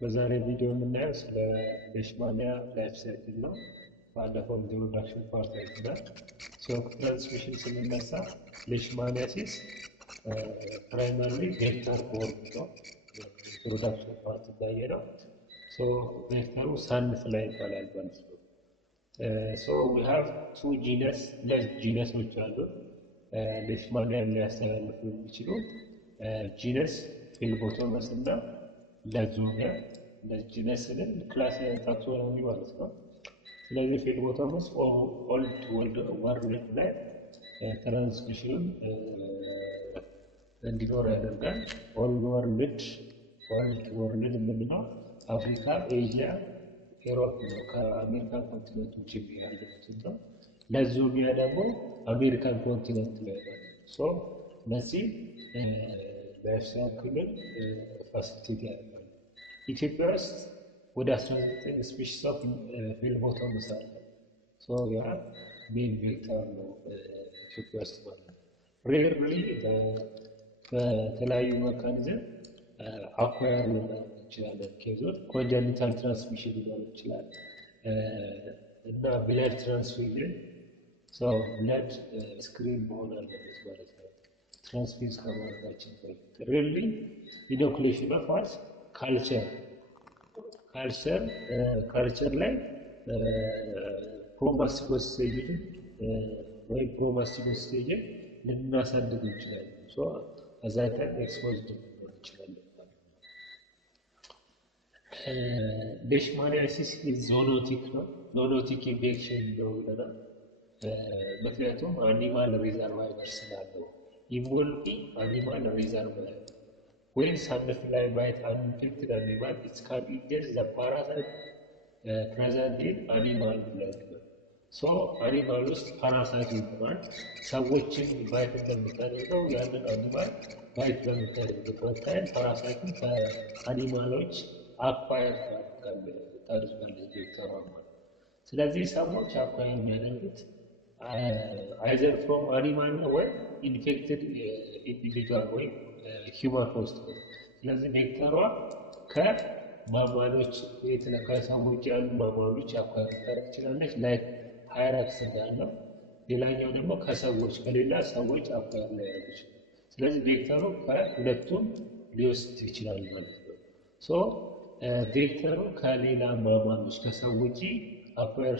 በዛሬ ቪዲዮ የምናየው ስለ ሌሽማኒያ ላይፍ ሳይክል ነው። ባለፈው ኢንትሮዳክሽን ፓርት አይተናል። ትራንስሚሽን ስንነሳ ሌሽማኒያሲስ ፕራይመሪ ቬክተር ፎርም ነው። ኢንትሮዳክሽን ፓርት እንዳየ ነው። ቬክተሩ ሳንፍላይ ይባላል ማለት ነው። we have two genus ሁለት ጂነሶች አሉ ሌሽማኒያን ሊያስተላልፉ የሚችሉ ጂነስ ፊልቦቶመስ እና ለዞኒያ ለጂነስን ክላስ ታክሶኖሚ ማለት ነው። ስለዚህ ፊልቦቶመስ ኦልድ ወርልድ ላይ ትራንስሚሽን እንዲኖር ያደርጋል። ኦልድ ወርልድ የምንለው አፍሪካ፣ ኤዥያ፣ ኢሮፕ ነው። ከአሜሪካ ኮንቲኔንት ውጭ ያሉት ነው። ለዞኒያ ደግሞ አሜሪካን ኮንቲኔንት ላይ ነው። እነዚህ ላይፍ ሳይክልን ፋሲሊቴት ያደርጋል። ኢትዮጵያ ውስጥ ወደ 19 ስፔሺስ ኦፍ ፊልቦቶመስ አለ። ያ ሜን ቬክተር ነው ኢትዮጵያ ውስጥ ማለት ነው። ሬርሊ በተለያዩ መካኒዝም አኳየር ልናደርግ እንችላለን። ኬዞች ኮንጀኒታል ትራንስሚሽን ሊኖር ይችላል እና ብለድ ትራንስፊዥን ብለድ ስክሪን መሆን አለበት ማለት ነው። ትራንስፊዝ ከማድረጋችን በፊት ሬርሊ ኢኖኩሌሽን ኦፍ ዋት ካልቸር ላይ ፕሮማስቲኮስ ስቴጅን ወይም ፕሮማስቲኮስ ስቴጅን ልናሳድግ እንችላለን። አዛይታን ኤክስፖዝድ ሊሆን ይችላል። ሌሽማኒያሲስ ዞኖቲክ ነው። ዞኖቲክ ኢንፌክሽን ነው ብለናል። ምክንያቱም አኒማል ሪዘርቫይቨር ስላለው ኢንቮልቪንግ አኒማል ሪዘርቫይቨር when sunfly bite uninfected animal, it can injure the parasite present in animal blood. አኒማል ውስጥ ፓራሳይት ይኖራል። ሰዎችን ባይት እንደምታደርገው ያንን አኒማል ባይት በምታደርግበት ታይም ፓራሳይትን ከአኒማሎች አኳየር ታደርጋለች ቬክተሯ ማለት። ስለዚህ ሰዎች አኳየር የሚያደርጉት አይዘር ፍሮም አኒማል ነው ወይ ኢንፌክትድ ኢንዲቪጁዋል ወይ ሂውማን ሆስት ነው። ስለዚህ ቬክተሯ ከማማሎች ከሰዎች ያሉ ማማሎች አኳየር ታደርግ ትችላለች። ላይክ ሃይራክስ እንዳለው ሌላኛው ደግሞ ከሰዎች ከሌላ ሰዎች አኳየር ላይ ያደርጉ። ስለዚህ ቬክተሩ ከሁለቱም ሊወስድ ይችላል ማለት ነው። ቬክተሩ ከሌላ ማማሎች ከሰዎች አኳየር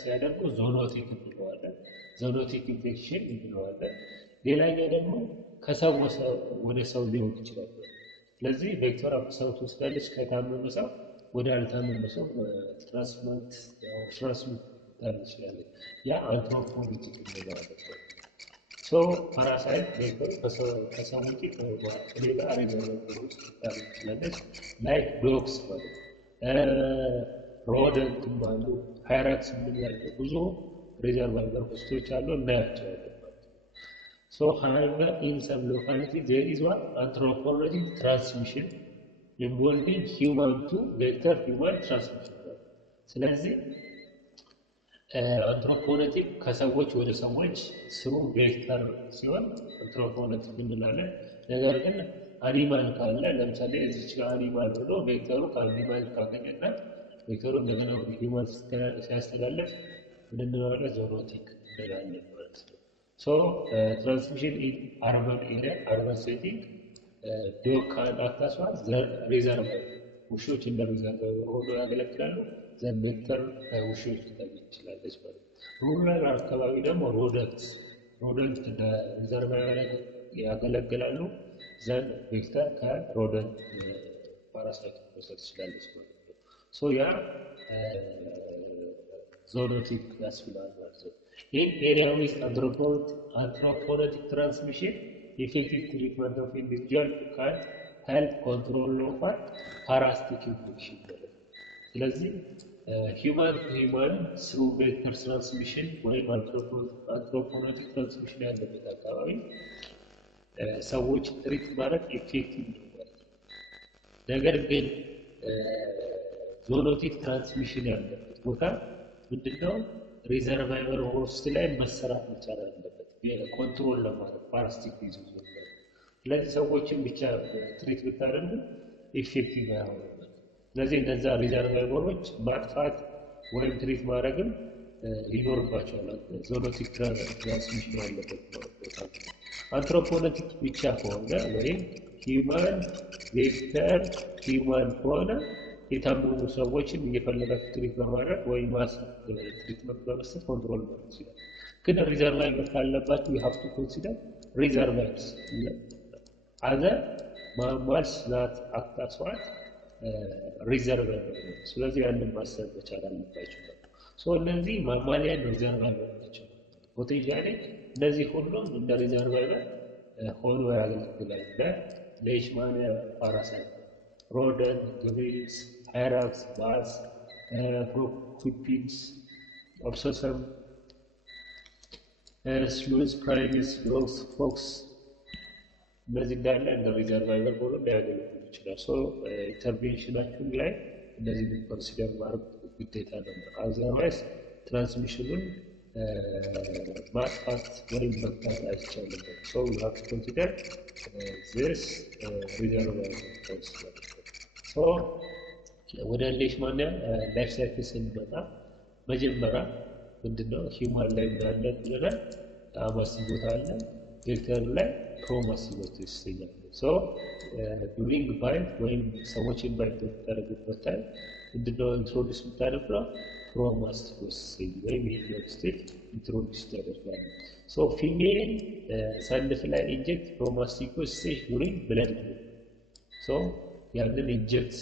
ሲያደርጉ ዞኖቲክ እንለዋለን። ዞኖቲክ ኢንፌክሽን እንለዋለን። ሌላኛው ደግሞ ከሰው ወደ ሰው ሊሆን ይችላል። ስለዚህ ቬክተሯ ከሰው ትወስዳለች፣ ከታመመ ሰው ወደ አልታመመ ሰው ትራንስሚት ታደርግ ትችላለች። ያ አንትሮፖሎጂክ እንለዋለን። ፓራሳይት ቬክተሩ ከሰው ውጪ ከሌላ ሪዘርቫይቨር ውስጥ ልታደርግ ትችላለች። ላይክ ዶግስ ማለት ሮደንት አሉ፣ ሃይራክስ የምንላቸው ብዙ ሪዘርቫይቨር ሆስቶች አሉ፣ እናያቸዋለን። However, in some localities there is one anthropologic transmission involving human to vector human transmission. ስለዚህ አንትሮፖሎጂክ ከሰዎች ወደ ሰዎች ስሩ ቬክተር ሲሆን አንትሮፖሎጂክ እንላለን። ነገር ግን አኒማል ካለ ለምሳሌ እዚች አኒማል ብሎ ቬክተሩ ከአኒማል ካገኘና ቬክተሩ እንደገና ወደ ሂውማን ሲያስተላልፍ ምን እንለዋለን? ዞኖቲክ እንላለን ማለት ነው። transmission in urban setting dog can act as well reservoir ውሾች እንደ ሪዘርቫይቨር ሆኖ ያገለግላሉ። ዘን ቬክተር ውሾች ሊጠቅም ይችላለች ማለት ነው። ሩራል አካባቢ ደግሞ ሮደንት እንደ ሪዘርቫይቨር ያገለግላሉ። ዘን ቬክተር ከሮደንት ፓራሳይት መውሰድ ትችላለች ማለት ነው። ያ ዞኖቲክ ያስብላል ማለት ነው። In area with anthropologic transmission, effective treatment of individual can help control local parasitic infection. ስለዚህ ሂውማን ስሩ ቬክተር ትራንስሚሽን ወይም አንትሮፖሎጂክ ትራንስሚሽን ያለበት አካባቢ ሰዎች ትሪት ማድረግ ኢፌክቲቭ ነው ማለት ነው። ነገር ግን ዞኖቲክ ትራንስሚሽን ያለበት ቦታ ምንድነው? ሪዘርቫይቨር ሆስት ላይ መሰራት መቻል አለበት ኮንትሮል ለማድረግ ፓራሲቲክ ዲዚዝ ነው። ስለዚህ ሰዎችን ብቻ ትሪት ብታደርጉ ኢፌክቲቭ አይሆንም። ስለዚህ እነዛ ሪዘርቫየሮች ማጥፋት ወይም ትሪት ማድረግም ይኖርባቸዋል። ዞኖቲክ ትራንስሚሽን ያለበት ቦታ። አንትሮፖኖቲክ ብቻ ከሆነ ወይም ሂውማን ቬክተር ሂውማን ከሆነ የታመሙ ሰዎችን እየፈለጋችሁ ትሪት በማድረግ ወይም ማስ ትሪትመንት በመስጠት ኮንትሮል ማድረግ ይችላል። ግን ሪዘርቫየር ካለባችሁ you have to consider reservoirs other mammals that act as what reservoir። ስለዚህ ያንን ማሰብ መቻል አለባችሁ። እነዚህ ማማሊያን ሪዘርቫየር ናቸው። ፖቴንሻሊ እነዚህ ሁሉም እንደ ሪዘርቫየር ሆኖ ያገለግላል። ለሌሽማኒያ ፓራሳይት፣ ሮደንት፣ ግሪልስ፣ ሃይራክስ፣ ባስ፣ ፕሮኩፒድስ፣ ኦብሰሰም፣ ስሉዝ፣ ፕራይሜስ፣ ግሮስ፣ ፎክስ እነዚህ እንዳለ እንደ ሪዘርቫየር ሆኖ ሊያገለግሉ ይችላል። ኢንተርቬንሽናችን ላይ እነዚህ ኮንሲደር ማድረግ ግዴታ ነው። አዘርዋይስ ትራንስሚሽኑን ማጥፋት ወይም መግታት አይቻልም። you have to consider this reservoir consider። ወደ ሌሽማኒያ ላይፍ ሳይክል ስንመጣ መጀመሪያ ምንድነው ሂውማን ላይ እንዳለ ብለናል። አማሲጎት አለ፣ ቬክተር ላይ ፕሮማሲጎት ይሰኛል። ዱሪንግ ባይት ወይም ሰዎችን ባይት በሚደረግበት ታይም ምንድነው ኢንትሮዲውስ የምታደርገው ፕሮማስቲጎስ ወይም ይሄኛው ስቴት ኢንትሮዲውስ ያደርጋል። ፊሜል ሰንፍ ላይ ኢንጀክት ፕሮማስቲጎስ ስቴጅ ዱሪንግ ብለድ ያንን ኢንጀክት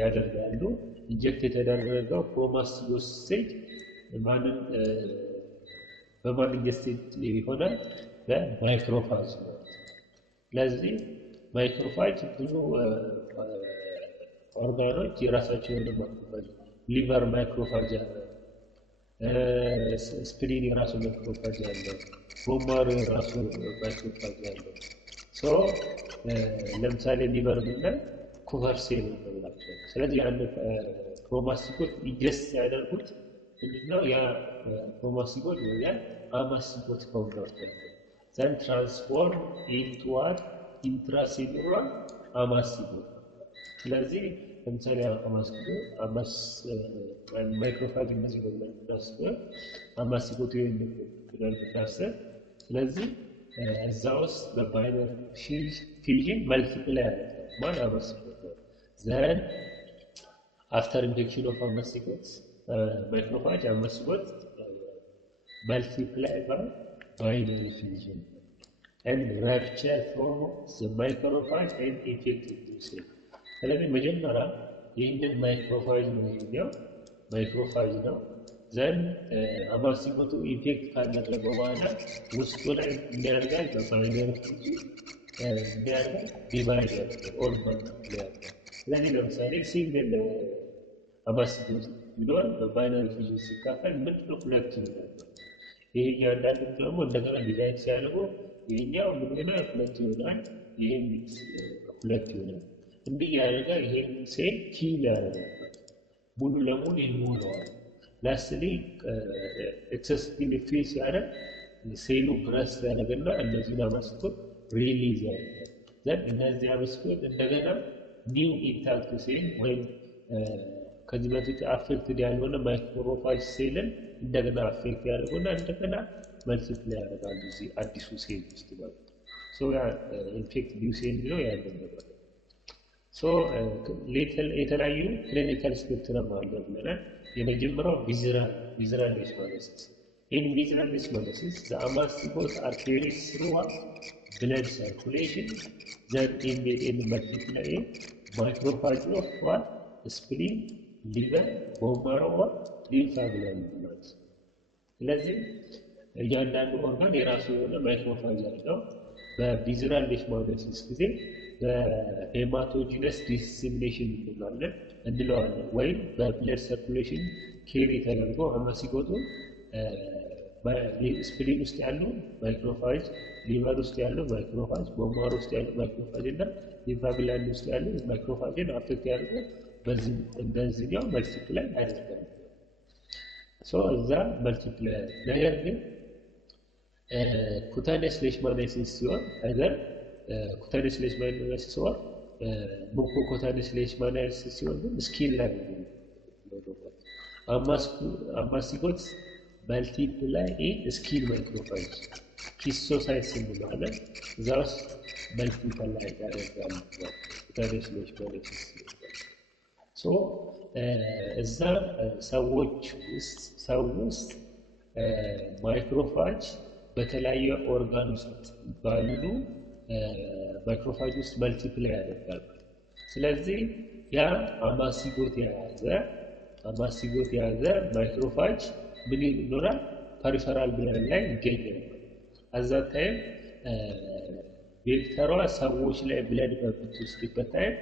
ያደርጋሉ። ኢንጀክት የተደረገው ፕሮማስቲጎስ ስቴጅ በማንኛው ስቴጅ ይሆናል? በማይክሮፋዝ ነው። ስለዚህ ማይክሮፋጅ ብዙ ኦርጋኖች የራሳቸው የሆነ ማይክሮፋጅ፣ ሊቨር ማይክሮፋጅ አለ፣ ስፕሊን የራሱ ማይክሮፋጅ አለ፣ ቦማሩ የራሱ ማይክሮፋጅ አለ። ለምሳሌ ሊቨር ብንል ኩቨር ሴል ነው። ስለዚህ ያን ፕሮማስቲጎት ኢንጀስት ያደርጉት ምንድነው? ያ ፕሮማስቲጎት ወይ አማስቲጎት ኮንቨርት then transform into what intracellular አማስቲጎት። ስለዚህ ለምሳሌ ማይክሮፋጅ እነዚህ አማስቲጎት ብናስብ፣ ስለዚህ እዛ ውስጥ በባይነሪ ፊዥን መልቲፕላይ ያደርጋል ማለት አማስቲጎት ነው። then after injection of አማስቲጎት ማይክሮፋጅ አማስቲጎት multiply by binary fission and rupture from the macrophage and infected cell። ስለዚህ መጀመሪያ ይህንን ማይክሮፋጅ ነው የሚለው ማይክሮፋጅ ነው። ዘን አማስቲጎቱ ኢንፌክት ካደረገ በኋላ ውስጡ ላይ እንዲያደርጋል በባይነሪ ፊዥን እንዲያደርጋል ዲቫይድ ያደርጋል ኦርጋን ያደርጋል። ስለዚህ ለምሳሌ ሲንግል አማስቲጎት ቢኖር በባይነሪ ፊዥን ሲካፈል ምንድነው ሁለት ይሆናል። ይሄ እያንዳንዱ ደግሞ እንደገና ዲቫይድ ሲያደርጉ ይሄኛው ምንድነው ሁለት ይሆናል፣ ይሄም ሁለት ይሆናል። እንዲህ ያደርጋ ይሄን ሴል ኪል ያደርጋል፣ ሙሉ ለሙሉ ይሞላዋል። ላስትሊ ኤክሰሲቭ ፊል ሲያደርግ ሴሉ ብረስ ያደርግና እነዚህን አማስቲጎት ሪሊዝ ያደርጋል። ዘን እነዚህ አማስቲጎት እንደገና ኒው ኢንታክት ሴል ወይም ከዚህ በፊት አፌክትድ ያልሆነ ማይክሮፋጅ ሴልን እንደገና አፌክት ያደርጉና እንደገና መልቲፕላይ ያደርጋሉ እዚህ አዲሱ ሴል ውስጥ ማለት ነው። ያ ኢንፌክት ኒው ሴል ነው ያለው ነገር። የተለያዩ ክሊኒካል ስፔክትረም አለ ብለናል። የመጀመሪያው ቪዝራል ሌሽማኖሲስ። ኢን ቪዝራል ሌሽማኖሲስ the amastigotes are carried through blood circulation that invade and multiply macrophages of what spleen, liver, bone marrow or lymph glands። ስለዚህ እያንዳንዱ ኦርጋን የራሱ የሆነ ማይክሮፋጅ አለው። በቪዝራል ሌሽማኖሲስ ጊዜ በሄማቶጂነስ ዲስሚኔሽን እንለዋለን ወይም በብለድ ሰርኩሌሽን ኬሪ ተደርጎ አማስቲጎቱ ስፕሊን ውስጥ ያሉ ማይክሮፋጅ፣ ሊቨር ውስጥ ያሉ ማይክሮፋጅ፣ ቦን ማሮ ውስጥ ያሉ ማይክሮፋጅ እና ሊምፍ ግላንድ ውስጥ ያሉ ማይክሮፋጅን አፌክት ያደርጉ በዚህኛው መልቲፕላይ ያደርጋል። እዛ መልቲፕላይ ነገር ግን ኩታኔስ ሌሽማኖሲስ ሲሆን አይደል ኩታኔስ ሌሽማኖሲስ ሲሆን ሙኮኮታነስ ሌሽማኒያሲስ ሲሆን ግን ስኪን ላይ ነው። አማስቲጎት መልቲፕላይ ኢን ስኪን ማይክሮፋይጅ ሂስቶሳይትስ እንለዋለን። እዛ ውስጥ መልቲፕላይ ያደርጋሉ ኩታነስ ሌሽማኒያሲስ። እዛ ሰዎች ውስጥ ማይክሮፋጅ በተለያየ ኦርጋን ውስጥ ባሉ ማይክሮፋጅ ውስጥ መልቲፕላይ ያደርጋሉ። ስለዚህ ያ አማስቲጎት የያዘ ማይክሮፋጅ ምን ይኖራል? ፐሪፈራል ብለድ ላይ ይገኛል። አዛ ታይም ቬክተሯ ሰዎች ላይ ብለድ በምትወስድበት ታይም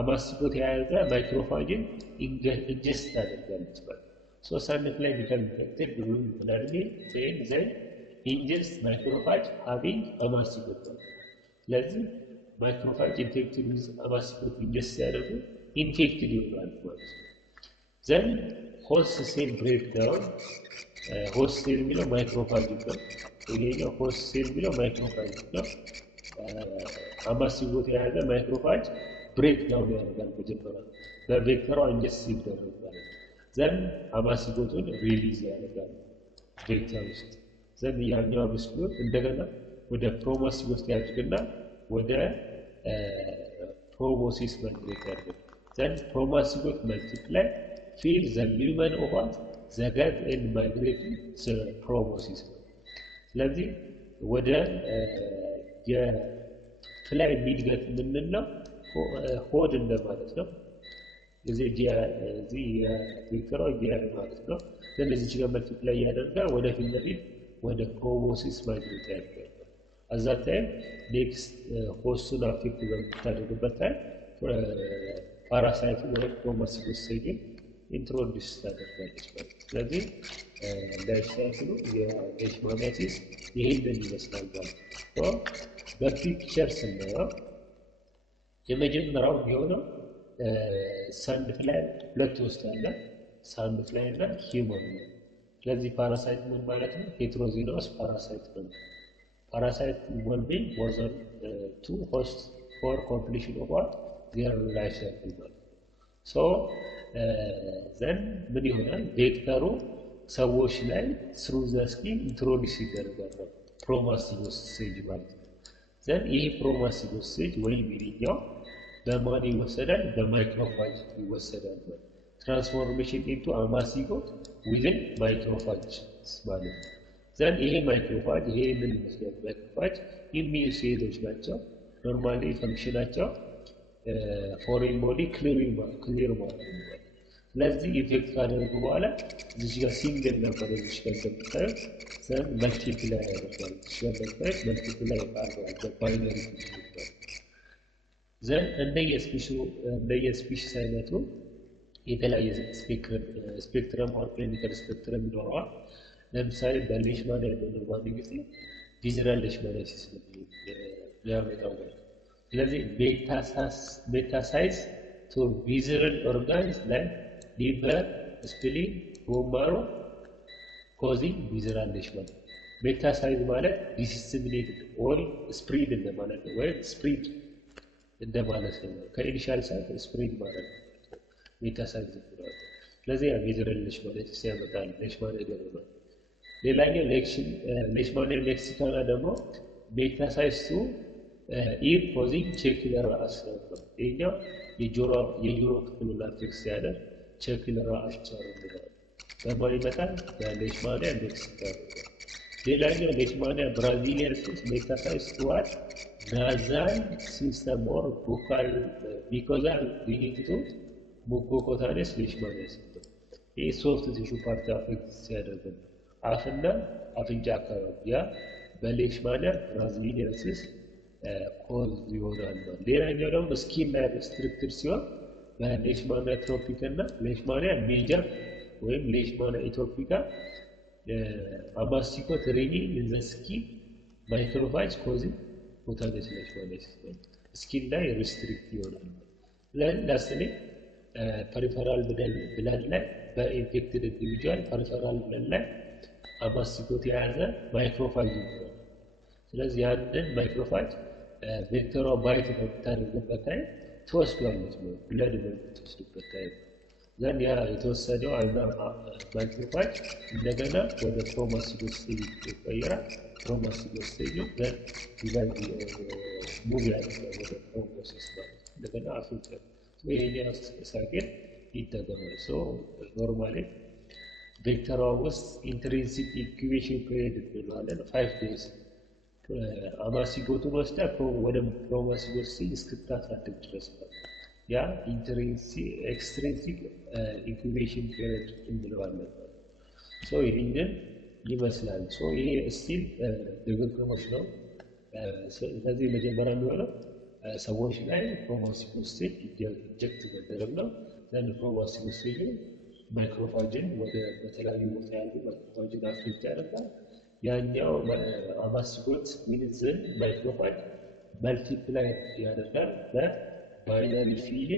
አማስቲጎት የያዘ ማይክሮፋጅን ኢንጀስት ታደርጋለች ማለት ነው። ሰውነት ላይ become infected with blood then ingest macrophage having አማስቲጎት ነው። ስለዚህ ማይክሮፋጅ ኢንፌክትድ ዊዝ አማስቲጎት ኢንጀስት ሲያደርጉ ኢንፌክትድ ይሆናል ማለት ነው። ዘን ሆስት ሴል ብሬክዳውን ሆስት ሴል የሚለው ማይክሮፋጅ ነው። ይሄኛው ሆስት ሴል የሚለው ማይክሮፋጅ ነው። አማስቲጎት የያዘ ማይክሮፋጅ ብሬክዳውን ያደርጋል መጀመሪያ በቬክተሯ ኢንጀስት ሲደረግ ማለት ነው። ዘን አማስቲጎቱን ሪሊዝ ያደርጋል ቬክተር ውስጥ። ዘን ያኛው አማስቲጎት እንደገና ወደ ፕሮማስቲጎት ያድርግና ወደ ፕሮቦሲስ መልቲፕላይ ያደርጋል። ዘን ፕሮማስቲጎት መልቲፕላይ ፊል ዘ ሉመን ኦፍ ዘ ገት ኤንድ ማይግሬት ፕሮቦሲስ። ስለዚህ ወደ የፍላይ የሚድገት የምንለው ሆድ እንደማለት ነው። እዚህ ቬክተሯ ማለት ነው። ስለዚህ ጋር መልቲፕላይ ያደርጋል ወደፊት ለፊት ወደ ፕሮቦሲስ ማይግሬት ያደርጋል። አዛ ታይም ኔክስት ሆስቱን አፌክት በምታደርግበት ታይም ፓራሳይት ወይ ፕሮማስቲጎት ሴልን ኢንትሮዲውስ ታደርጋለች ማለት ነው። ስለዚህ ላይፍ ሳይክሉ የሌሽማኒያሲስ ይሄንን ይመስላል ማለት ነው። በፒክቸር ስናየው የመጀመሪያው የሆነው ሳንድፍላይ ሁለት ውስጥ ያለ ሳንድፍላይ እና ሂውማን ነው። ስለዚህ ፓራሳይት ምን ማለት ነው? ሄትሮዚጎስ ፓራሳይት ነው። Parasite will be more than 2 hosts for completion of what? Their life cycle. So then ምን ይሆናል? ቬክተሩ ሰዎች ላይ through the skin introduce ይደረጋል ፕሮማስቲጎስ ስቴጅ ማለት ነው። ዘን ይሄ ፕሮማስቲጎስ ስቴጅ ወይም ይሄኛው በማን ይወሰዳል? በማይክሮፋጅ ይወሰዳል። ትራንስፎርሜሽን ኢንቱ አማስቲጎት ዊዝን ማይክሮፋጅ ማለት ነው። ዘን ይሄ ማይክሮፋጅ ይሄ ምን ይመስላል? ማይክሮፋጅ ኢሚዩን ሴሎች ናቸው። ኖርማሊ ፈንክሽናቸው ፎሬን ቦዲ ክሊር ማለት ነው። ስለዚህ ኢፌክት ካደረጉ በኋላ እዚህ ጋር ሲንግል ነበር እዚህ ጋር እንደምታዩት ዘን መልቲፕላይ ያደርጋል። መልቲፕላይ ያደርጋል ባይነሪ ይባላል። ዘን እንደየስፒሺስ አይነቱ የተለያየ ስፔክትረም ኦር ክሊኒካል ስፔክትረም ይኖረዋል። ለምሳሌ በሌሽማኒያ በኖርማል ጊዜ ቪዥራል ሌሽማኒያሲስ ነው የሚያመጣው ማለት ነው። ስለዚህ ሜታሳይዝ ቱ ቪዥራል ኦርጋንስ ላይ ሊቨር፣ ስፕሊን፣ ቦን ማሮ ኮዚንግ ቪዥራል ሌሽማኒያ። ሜታሳይዝ ማለት ዲሲሚኔትድ ኦር ስፕሪድ እንደማለት ነው፣ ወይም ስፕሪድ እንደማለት ነው። ከኢኒሻል ሳይት ስፕሪድ ማለት ነው ሜታሳይዝ ይባላል። ስለዚህ ቪዥራል ሌሽማኒያሲስ ያመጣል ሌሽማኒያ ደግሞ ሌላኛው ሌሽማኒያ ሌክሲካና ደግሞ ሜታሳይዝ ቱ ኢር ኮዚንግ ቼኩላር አልሰር ነው። ይሄኛው የጆሮ ክፍሉን አፌክት ሲያደርግ ቼኩላር አልሰር ነው። በማን ይመጣል? በሌሽማኒያ ሌክሲካና። ሌላኛው ሌሽማኒያ ብራዚሊያንስ ሜታሳይዝ ቱ ዋት ናዛል ሲስተም ኦር ቮካል ሚኮዛል ሪሌትድ ቱ ሙኮኮታነስ ሌሽማኒያሲስ ነው። ይህ ሶፍት ቲሹ ፓርት አፌክት ሲያደርግ ነው። አፍና አፍንጫ አካባቢ ያ በሌሽማኒያ ብራዚሊያንስ ኮዝ ይሆናል። ሌላኛው ደግሞ ስኪን ላይ ሪስትሪክትድ ሲሆን በሌሽማኒያ ትሮፒካ እና ሌሽማኒያ ሜጀር ወይም ሌሽማኒያ ኢትዮፒካ አማስቲጎት ሪኒንግ ኢን ዘ ስኪን ማይክሮፋጅ ኮዚንግ ኩታነስ ሌሽማኒያሲስ ስኪን ላይ ሪስትሪክት ይሆናል። ለምሳሌ ፐሪፈራል ብለድ ላይ በኢንፌክትድ ኢንዲቪጁዋል ፐሪፈራል ብለድ ላይ አማስቲጎት የያዘ ማይክሮፋጅ ይኖራል። ስለዚህ ያንን ማይክሮፋጅ ቬክተሯ ባይት በምታደርግበት ታይም ትወስዷለች፣ ብለድ በምትወስድበት ታይም ዘን ያ የተወሰደው ማይክሮፋጅ እንደገና ወደ ፕሮማሲዶስ ስቴጅ ይቀየራል። ፕሮማሲዶስ ስቴጅ ዘን ሙቭ ያደርጋል ወደ ፕሮሞሲስ እንደገና አፍሪካል ይሄኛው ሳይክል ይጠቀማል። ኖርማሊ ቬክተሯ ውስጥ ኢንትሪንሲክ ኢንኩቤሽን ፔሪድ እንለዋለን 5 days አማሲጎቱን ወስዳ ወደ ፕሮማሲዶስ ስቴጅ እስክታሳድግ ድረስ ነው። ያ ኤክስትሪንሲክ ኢንኩቤሽን ፔሪድ እንለዋለን። ይህንን ይመስላል። ይሄ ስቲል ድግግሞሽ ነው። ስለዚህ መጀመሪያ የሚሆነው ሰዎች ላይ ፕሮማሲዶስ ስቴጅ ኢንጀክት መደረግ ነው። ዘን ፕሮማሲዶስ ስቴጅ ማይክሮፋጅን ወደ በተለያዩ ቦታ ያሉ ማይክሮፋጅን አፌክት ያደርጋል። ያኛው አማሲጎት ሚንዝን ማይክሮፋጅ መልቲፕላይ ያደርጋል በባይነሪ ፊል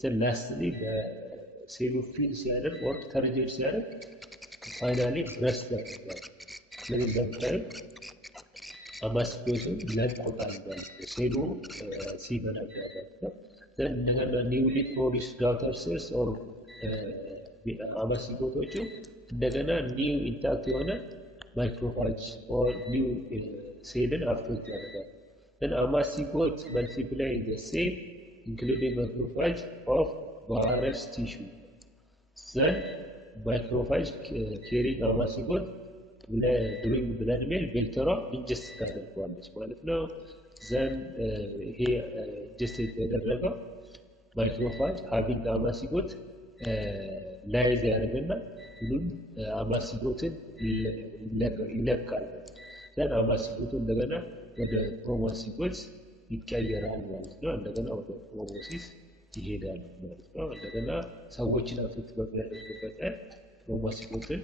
ዘን ላስትሊ በሴሉ ፊል ሲያደርግ ወር ተርጀት ሲያደርግ ፋይናሊ ብረስት ያደርጋል። ስለዚህ እንደምታዩት አማሲጎቱን ለቆታል ሴሉ ሲመነዳ ነው። ዘን እንደገና ኒውሊ ፕሮዲውስድ ዳውተር ሴልስ ኦር አማሲጎቶቹ እንደገና ኒው ኢንታክት የሆነ ማይክሮፋጅ ኦር ኒው ሴልን አፌክት ያደርጋል። ዘን አማሲጎት መልቲፕላይ ዘ ሴል ኢንክሉዲንግ ማይክሮፋጅ ኦፍ ቫረስ ቲሹ ዘን ማይክሮፋጅ ኬሪንግ አማሲጎት ዱሪንግ ብለድ ሜል ቬክተሯ ኢንጀስት ታደርገዋለች ማለት ነው። ዘን ይሄ ኢንጀስት የተደረገው ማይክሮፋጅ ሃቪንግ አማሲጎት ላይዝ ያደርግና ሁሉም አማሲጎትን ይለቃል። ዘን አማሲጎቱ እንደገና ወደ ፕሮማሲጎት ይቀየራል ማለት ነው። እንደገና ወደ ፕሮሞሲስ ይሄዳል ማለት ነው። እንደገና ሰዎችን አፌክት በሚያደርግበት ፕሮማሲጎትን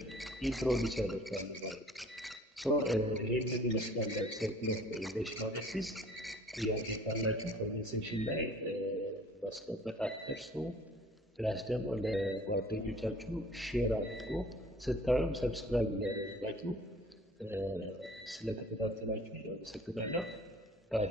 ኢንትሮዲዩስ ያደርጋል ማለት ነው። ይህንን ይመስላል ላይፍ ሳይክል ኦፍ ኢንቬሽን አናሊሲስ። ጥያቄ ካላችሁ ኮሜንት ሴክሽን ላይ ማስቀመጥ አትርሱ። ፕላስ ደግሞ ለጓደኞቻችሁ ሼር አድርጎ ስታዩም ሰብስክራይብ እያደረጋችሁ ስለተከታተላችሁ አመሰግናለሁ። ባይ